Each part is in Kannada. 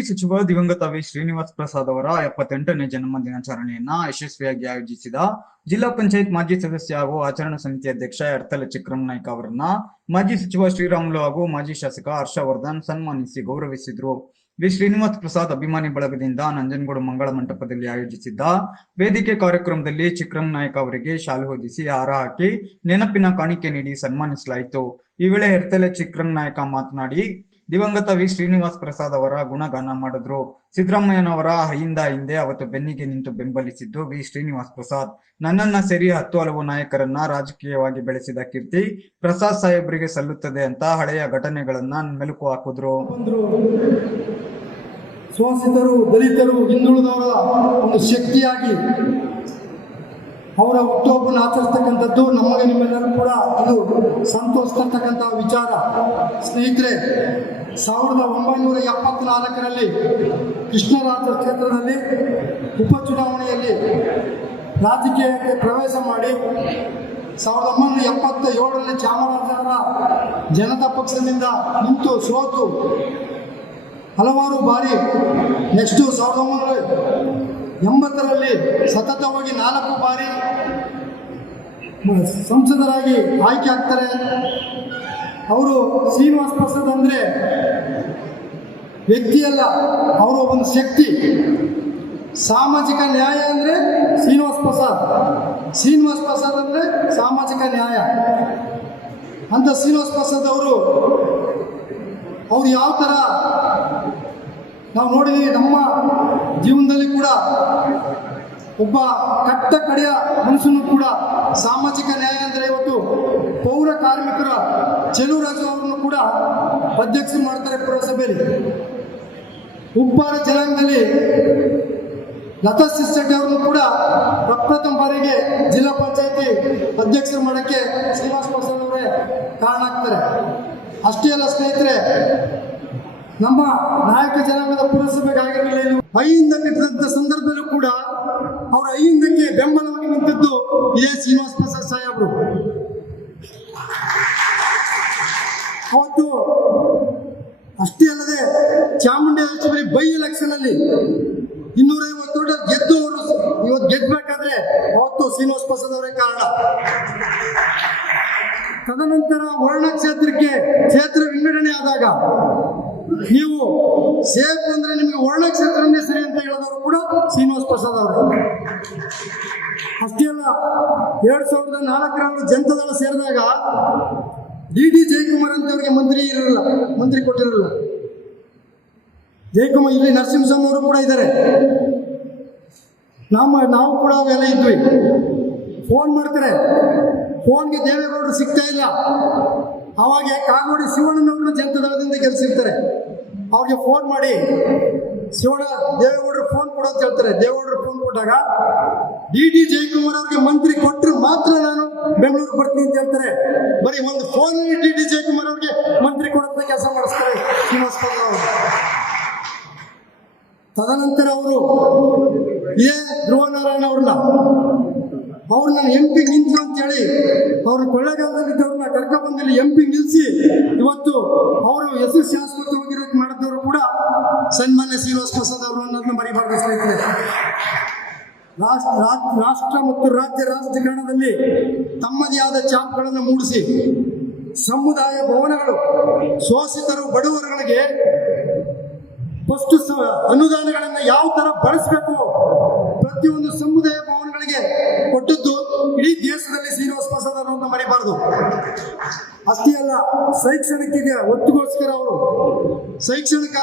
ಮಾಜಿ ಸಚಿವ ದಿವಂಗತ ವಿ. ಶ್ರೀನಿವಾಸ್ ಪ್ರಸಾದ್ ಅವರ ಎಪ್ಪತ್ತೆಂಟನೇ ಜನ್ಮ ದಿನಾಚರಣೆಯನ್ನ ಯಶಸ್ವಿಯಾಗಿ ಆಯೋಜಿಸಿದ ಜಿಲ್ಲಾ ಪಂಚಾಯತ್ ಮಾಜಿ ಸದಸ್ಯ ಹಾಗೂ ಆಚರಣಾ ಸಮಿತಿ ಅಧ್ಯಕ್ಷ ಎರ್ತಲ ಚಿಕ್ರಮ್ ನಾಯ್ಕ ಅವರನ್ನ ಮಾಜಿ ಸಚಿವ ಶ್ರೀರಾಮುಲು ಹಾಗೂ ಮಾಜಿ ಶಾಸಕ ಹರ್ಷವರ್ಧನ್ ಸನ್ಮಾನಿಸಿ ಗೌರವಿಸಿದ್ರು. ವಿ. ಶ್ರೀನಿವಾಸ್ ಪ್ರಸಾದ್ ಅಭಿಮಾನಿ ಬಳಗದಿಂದ ನಂಜನಗೂಡು ಮಂಗಳ ಮಂಟಪದಲ್ಲಿ ಆಯೋಜಿಸಿದ್ದ ವೇದಿಕೆ ಕಾರ್ಯಕ್ರಮದಲ್ಲಿ ಚಿಕ್ರಮ್ ನಾಯ್ಕ ಅವರಿಗೆ ಶಾಲು ಹೊದಿಸಿ ಹಾರ ಹಾಕಿ ನೆನಪಿನ ಕಾಣಿಕೆ ನೀಡಿ ಸನ್ಮಾನಿಸಲಾಯಿತು. ಈ ವೇಳೆ ಎರ್ತಲೆ ಚಿಕ್ರಮ್ ನಾಯ್ಕ ಮಾತನಾಡಿ ದಿವಂಗತ ವಿ. ಶ್ರೀನಿವಾಸ್ ಪ್ರಸಾದ್ ಅವರ ಗುಣಗಾನ ಮಾಡಿದ್ರು. ಸಿದ್ದರಾಮಯ್ಯನವರ ಹಿಂದ ಹಿಂದೆ ಅವತ್ತು ಬೆನ್ನಿಗೆ ನಿಂತು ಬೆಂಬಲಿಸಿದ್ದು ವಿ. ಶ್ರೀನಿವಾಸ್ ಪ್ರಸಾದ್. ನನ್ನನ್ನ ಸೇರಿ ಹತ್ತು ಹಲವು ನಾಯಕರನ್ನ ರಾಜಕೀಯವಾಗಿ ಬೆಳೆಸಿದ ಕೀರ್ತಿ ಪ್ರಸಾದ್ ಸಾಹೇಬರಿಗೆ ಸಲ್ಲುತ್ತದೆ ಅಂತ ಹಳೆಯ ಘಟನೆಗಳನ್ನ ಮೆಲುಕು ಹಾಕಿದ್ರು. ಶೋಷಿತರು ದಲಿತರು, ಹಿಂದುಳಿದವರ ಒಂದು ಶಕ್ತಿಯಾಗಿ ಅವರ ಹುಟ್ಟುಹಬ್ಬನ ಆಚರಿಸ್ತಕ್ಕಂಥದ್ದು ನಮಗೆ ನಿಮ್ಮೆಲ್ಲರೂ ಕೂಡ ಅದು ಸಂತೋಷ ವಿಚಾರ. ಸ್ನೇಹಿತರೆ ಸಾವಿರದ ಒಂಬೈನೂರ ಎಪ್ಪತ್ನಾಲ್ಕರಲ್ಲಿ ಕೃಷ್ಣರಾಜ ಕ್ಷೇತ್ರದಲ್ಲಿ ಉಪಚುನಾವಣೆಯಲ್ಲಿ ರಾಜಕೀಯಕ್ಕೆ ಪ್ರವೇಶ ಮಾಡಿ ಸಾವಿರದ ಒಂಬೈನೂರ ಎಪ್ಪತ್ತ ಏಳರಲ್ಲಿ ಚಾಮರಾಜನಗರ ಜನತಾ ಪಕ್ಷದಿಂದ ನಿಂತು ಸೋತು ಹಲವಾರು ಬಾರಿ ನೆಕ್ಸ್ಟು ಸಾವಿರದ ಒಂಬೈನೂರ ಎಂಬತ್ತರಲ್ಲಿ ಸತತವಾಗಿ ನಾಲ್ಕು ಬಾರಿ ಸಂಸದರಾಗಿ ಆಯ್ಕೆ ಆಗ್ತಾರೆ. ಅವರು ಶ್ರೀನಿವಾಸ ಪ್ರಸಾದ್ ಅಂದರೆ ವ್ಯಕ್ತಿಯಲ್ಲ ಅವರು ಒಂದು ಶಕ್ತಿ. ಸಾಮಾಜಿಕ ನ್ಯಾಯ ಅಂದರೆ ಶ್ರೀನಿವಾಸ ಪ್ರಸಾದ್. ಶ್ರೀನಿವಾಸ ಪ್ರಸಾದ್ ಅಂದರೆ ಸಾಮಾಜಿಕ ನ್ಯಾಯ. ಅಂತ ಶ್ರೀನಿವಾಸ ಪ್ರಸಾದ್ ಅವರು, ಅವ್ರು ಯಾವ ಥರ ನಾವು ನೋಡಿದ್ದೀವಿ ನಮ್ಮ ಜೀವನದಲ್ಲಿ ಕೂಡ, ಒಬ್ಬ ಕಟ್ಟ ಕಡೆಯ ಮನಸ್ಸನ್ನು ಕೂಡ ಸಾಮಾಜಿಕ ನ್ಯಾಯ ಅಂದರೆ ಇವತ್ತು ಪೌರ ಕಾರ್ಮಿಕರ ಚೆಲುವರಾಜು ಅವರನ್ನು ಕೂಡ ಅಧ್ಯಕ್ಷ ಮಾಡ್ತಾರೆ ಪುರಸಭೆಯಲ್ಲಿ. ಉಪ್ಪಾರ ಜನಾಂಗದಲ್ಲಿ ಲತಾ ಸಿಸ್ಟೆಟ್ಟಿ ಅವರನ್ನು ಕೂಡ ಪ್ರಪ್ರಥಮ ಬಾರಿಗೆ ಜಿಲ್ಲಾ ಪಂಚಾಯತಿ ಅಧ್ಯಕ್ಷರು ಮಾಡೋಕ್ಕೆ ಶ್ರೀನಿವಾಸ ಪ್ರಸಾದ್ ಅವರೇ ಕಾರಣ ಆಗ್ತಾರೆ. ಅಷ್ಟೇ ಅಲ್ಲ ಸ್ನೇಹಿತರೆ, ನಮ್ಮ ನಾಯಕ ಜನಾಂಗದ ಪುರಸಭೆಗಾಗಿರಲಿ ಐಯಿಂದ ಕಟ್ಟಿದಂಥ ಸಂದರ್ಭದಲ್ಲೂ ಕೂಡ ಅವರ ಐಯಿಂದಕ್ಕೆ ಬೆಂಬಲವಾಗಿ ನಿಂತದ್ದು ಇದೇ ಶ್ರೀನಿವಾಸ ಪ್ರಸಾದ್ ಸಾಹೇಬರು. ಅವತ್ತು ಅಷ್ಟೇ ಅಲ್ಲದೆ ಚಾಮುಂಡೇಶ್ವರಿ ಬೈ ಎಲೆಕ್ಷನ್ ಅಲ್ಲಿ ಇನ್ನೂರೈವತ್ತು ದೊಡ್ಡ ಗೆದ್ದು ಅವರು ಇವತ್ತು ಗೆದ್ಬೇಕಾದ್ರೆ ಅವತ್ತು ಶ್ರೀನಿವಾಸ ಪ್ರಸಾದ್ ಅವರೇ ಕಾರಣ. ತದನಂತರ ವರ್ಣ ಕ್ಷೇತ್ರಕ್ಕೆ ಕ್ಷೇತ್ರ ವಿಂಗಡಣೆ ಆದಾಗ ನೀವು ಸೇಫ್ ಅಂದ್ರೆ ನಿಮಗೆ ವರ್ಣ ಕ್ಷೇತ್ರನೇ ಸರಿ ಅಂತ ಹೇಳಿದವರು ಕೂಡ ಶ್ರೀನಿವಾಸ್ ಪ್ರಸಾದ್ ಅವರು. ಅಷ್ಟೇ ಅಲ್ಲ, ಎರಡ್ ಸಾವಿರದ ನಾಲ್ಕರ ಜನತಾದಳ ಸೇರಿದಾಗ ಡಿ ಡಿ ಜಯಕುಮಾರ್ ಅಂತವ್ರಿಗೆ ಮಂತ್ರಿ ಇರಲಿಲ್ಲ ಮಂತ್ರಿ ಕೊಟ್ಟಿರಲಿಲ್ಲ ಜಯಕುಮಾರ್ ಇಲ್ಲಿ ನರಸಿಂಹಸ್ವಾಮಿ ಅವರು ಕೂಡ ಇದ್ದಾರೆ. ನಮ್ಮ, ನಾವು ಕೂಡ ಅವೆಲ್ಲ ಇದ್ವಿ. ಫೋನ್ ಮಾಡ್ತಾರೆ. ಫೋನ್ಗೆ ದೇವೇಗೌಡರು ಸಿಗ್ತಾ ಇಲ್ಲ. ಅವಾಗ ಕಾಗೋಡಿ ಶಿವಣ್ಣನವ್ರನ್ನ ಜನತಾದಳದಿಂದ ಗೆಲ್ಸಿರ್ತಾರೆ. ಅವ್ರಿಗೆ ಫೋನ್ ಮಾಡಿ ಶಿವಣ್ಣ, ದೇವೇಗೌಡರು ಫೋನ್ ಕೊಡು ಅಂತ ಹೇಳ್ತಾರೆ. ದೇವೇಗೌಡರು ಫೋನ್ ಕೊಟ್ಟಾಗ ಡಿ ಡಿ ಜಯಕುಮಾರ್ ಅವ್ರಿಗೆ ಮಂತ್ರಿ ಕೊಟ್ಟರೆ ಮಾತ್ರ ನಾನು ಬೆಂಗಳೂರಿಗೆ ಬರ್ತೀನಿ ಅಂತ ಹೇಳ್ತಾರೆ. ಬರೀ ಒಂದು ಫೋನ್ ಡಿ ಡಿ ಜಯಕುಮಾರ್ ಅವ್ರಿಗೆ ಮಂತ್ರಿ ಕೊಡಂತ ಕೆಲಸ ಮಾಡಿಸ್ತಾರೆ ಶ್ರೀನಿವಾಸ ತದನಂತರ ಅವರು ಇದೇ ಧ್ರುವ ನಾರಾಯಣ ಅವ್ರನ್ನ, ಅವ್ರು ನಾನು ಎಂ ಪಿ ನಿಂತು ಅಂತೇಳಿ ಅವ್ರ ಕೊಳ್ಳೇಗಾಲದಲ್ಲಿದ್ದವ್ರನ್ನ ಇಲ್ಲಿ ಎಂ ಪಿ ನಿಲ್ಲಿಸಿ ಇವತ್ತು ಅವರು ಆಸ್ಪತ್ರೆ ಹೋಗಿರೋಕೆ ಮಾಡಿದವರು ಕೂಡ ಸನ್ಮಾನ್ಯ ಶ್ರೀನಿವಾಸ ಪ್ರಸಾದ್ ಅವರು ಅನ್ನೋದನ್ನ ಮರಿಬಾರ್ದು ಸ್ನೇಹಿತರೆ ರಾಷ್ಟ್ರ ರಾಷ್ಟ್ರ ಮತ್ತು ರಾಜ್ಯ ರಾಜಕಾರಣದಲ್ಲಿ ತಮ್ಮದೇ ಆದ ಚಾಪ್ಗಳನ್ನು ಮೂಡಿಸಿ ಸಮುದಾಯ ಭವನಗಳು, ಶೋಷಿತರು, ಬಡವರುಗಳಿಗೆ ಫಸ್ಟ್ ಅನುದಾನಗಳನ್ನು ಯಾವ ತರ ಬಳಸಬೇಕು ಪ್ರತಿಯೊಂದು ಸಮುದಾಯ ಭವನಗಳಿಗೆ ಕೊಟ್ಟದ್ದು ಇಡೀ ದೇಶದಲ್ಲಿ ಶ್ರೀನಿವಾಸ ಪ್ರಸಾದ್ ಅನ್ನೋದನ್ನ ಮರಿಬಾರದು. ಅಷ್ಟೇ ಅಲ್ಲ ಶೈಕ್ಷಣಿಕಿಗೆ ಒತ್ತುಗೋಸ್ಕರ ಅವರು, ಶೈಕ್ಷಣಿಕ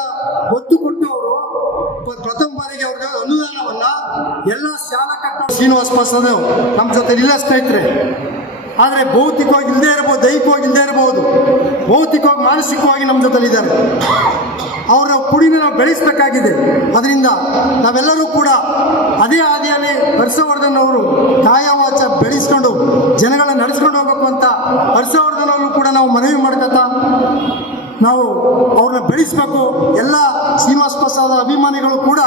ಒತ್ತು ಕೊಟ್ಟು ಅವರು ಪ್ರಥಮ ಬಾರಿಗೆ ಅವ್ರಿಗೆ ಅನುದಾನವನ್ನ ಎಲ್ಲ ಶಾಲಾ ಕಟ್ಟ ಶ್ರೀನಿವಾಸ ಪ್ರಸಾದ್ ನಮ್ಮ ಜೊತೆ ಇಲ್ಲ ಸ್ನೇಹಿತರೆ. ಆದರೆ ಭೌತಿಕವಾಗಿ ಇಲ್ಲದೇ ಇರಬಹುದು ದೈಹಿಕವಾಗಿ ಇಲ್ಲದೇ ಇರಬಹುದು ಭೌತಿಕವಾಗಿ, ಮಾನಸಿಕವಾಗಿ ನಮ್ಮ ಜೊತೆಲಿ ಇದ್ದಾರೆ. ಅವರ ಕುಡಿನ ನಾವು ಬೆಳೆಸಬೇಕಾಗಿದೆ. ಅದರಿಂದ ನಾವೆಲ್ಲರೂ ಕೂಡ ಅದೇ ಹಾದಿಯಲ್ಲಿ ಹರ್ಷವರ್ಧನ್ ಅವರು ಕಾಯವಾಚ ಬೆಳೆಸ್ಕೊಂಡು, ಜನಗಳನ್ನ ನಡೆಸ್ಕೊಂಡು ಹೋಗಬೇಕು ಅಂತ ಹರ್ಷವರ್ಧನ್ ಅವರು ಕೂಡ ನಾವು ಮನವಿ ಮಾಡ್ಕೊತಾ ನಾವು ಅವ್ರನ್ನ ಬೆಳೆಸಬೇಕು. ಎಲ್ಲ ಶ್ರೀನಿವಾಸ ಪ್ರಸಾದ ಅಭಿಮಾನಿಗಳು ಕೂಡ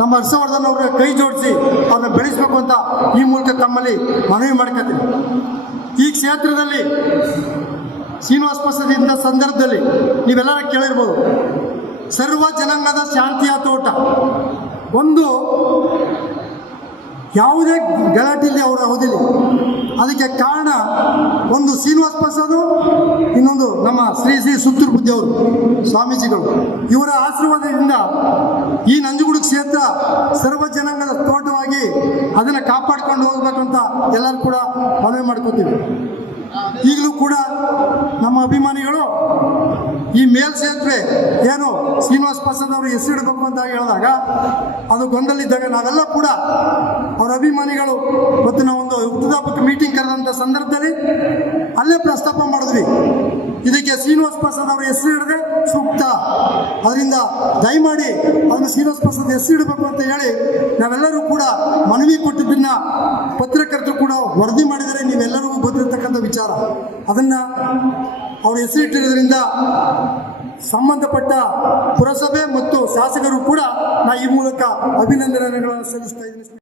ನಮ್ಮ ಹರ್ಷವರ್ಧನ್ ಅವ್ರ ಕೈ ಜೋಡಿಸಿ ಅವ್ರನ್ನ ಬೆಳೆಸಬೇಕು ಅಂತ ಈ ಮೂಲಕ ತಮ್ಮಲ್ಲಿ ಮನವಿ ಮಾಡ್ಕೊತೀನಿ. ಈ ಕ್ಷೇತ್ರದಲ್ಲಿ ಶ್ರೀನಿವಾಸ ಪ್ರಸಾದ್ ಇದ್ದ ಸಂದರ್ಭದಲ್ಲಿ ನೀವೆಲ್ಲರೂ ಕೇಳಿರ್ಬೋದು. ಸರ್ವ ಜನಾಂಗದ ಶಾಂತಿಯ ತೋಟ. ಒಂದು ಯಾವುದೇ ಗಲಾಟೆಯಲ್ಲಿ ಅವರು ಅವಧಿಲಿ ಅದಕ್ಕೆ ಕಾರಣ ಒಂದು ಶ್ರೀನಿವಾಸ ಪ್ರಸಾದ್ ಇನ್ನೊಂದು ನಮ್ಮ ಶ್ರೀ ಶ್ರೀ ಸುತ್ತೂರು ಬುದ್ಧಿ ಅವರು, ಸ್ವಾಮೀಜಿಗಳು. ಇವರ ಆಶೀರ್ವಾದದಿಂದ ಈ ನಂಜುಗುಡು ಕ್ಷೇತ್ರ ಸರ್ವ ಜನಾಂಗದ ತೋಟವಾಗಿ ಅದನ್ನು ಕಾಪಾಡ್ಕೊಂಡು ಹೋಗ್ಬೇಕಂತ ಎಲ್ಲರೂ ಕೂಡ ಮನವಿ ಮಾಡ್ಕೋತೀವಿ. ಈಗಲೂ ಕೂಡ ನಮ್ಮ ಅಭಿಮಾನಿಗಳು ಈ ಮೇಲ್ಸೇತುವೆ ಏನು ಶ್ರೀನಿವಾಸ ಪ್ರಸಾದ್ ಅವರು ಹೆಸರಿಡಬೇಕು ಅಂತ ಹೇಳಿದಾಗ ಅದು ಗೊಂದಲಿದ್ದಾಗ ನಾವೆಲ್ಲ ಕೂಡ ಅವರ ಅಭಿಮಾನಿಗಳು ಮತ್ತು ನಾವೊಂದು ಹುಟ್ಟುಹಬ್ಬಕ್ಕೆ ಮೀಟಿಂಗ್ ಕರೆದಂಥ ಸಂದರ್ಭದಲ್ಲಿ ಅಲ್ಲೇ ಪ್ರಸ್ತಾಪ ಮಾಡಿದ್ವಿ. ಇದಕ್ಕೆ ಶ್ರೀನಿವಾಸ ಪ್ರಸಾದ್ ಅವರ ಹೆಸರು ಹಿಡಿದ್ರೆ ಸೂಕ್ತ. ಅದರಿಂದ ದಯಮಾಡಿ ಅದನ್ನು ಶ್ರೀನಿವಾಸ ಪ್ರಸಾದ್ ಹೆಸರು ಇಡಬೇಕು ಅಂತ ಹೇಳಿ ನಾವೆಲ್ಲರೂ ಕೂಡ ಮನವಿ ಕೊಟ್ಟಿದ್ದನ್ನ ಪತ್ರಕರ್ತರು ಕೂಡ ವರದಿ ಮಾಡಿದರೆ ನೀವೆಲ್ಲರಿಗೂ ಗೊತ್ತಿರತಕ್ಕಂಥ ವಿಚಾರ. ಅದನ್ನ ಅವ್ರ ಹೆಸರಿಟ್ಟಿರೋದ್ರಿಂದ ಸಂಬಂಧಪಟ್ಟ ಪುರಸಭೆ ಮತ್ತು ಶಾಸಕರು ಕೂಡ ನಾ ಈ ಮೂಲಕ ಅಭಿನಂದನೆಗಳನ್ನು ಸಲ್ಲಿಸ್ತಾ ಇದ್ದೀನಿ.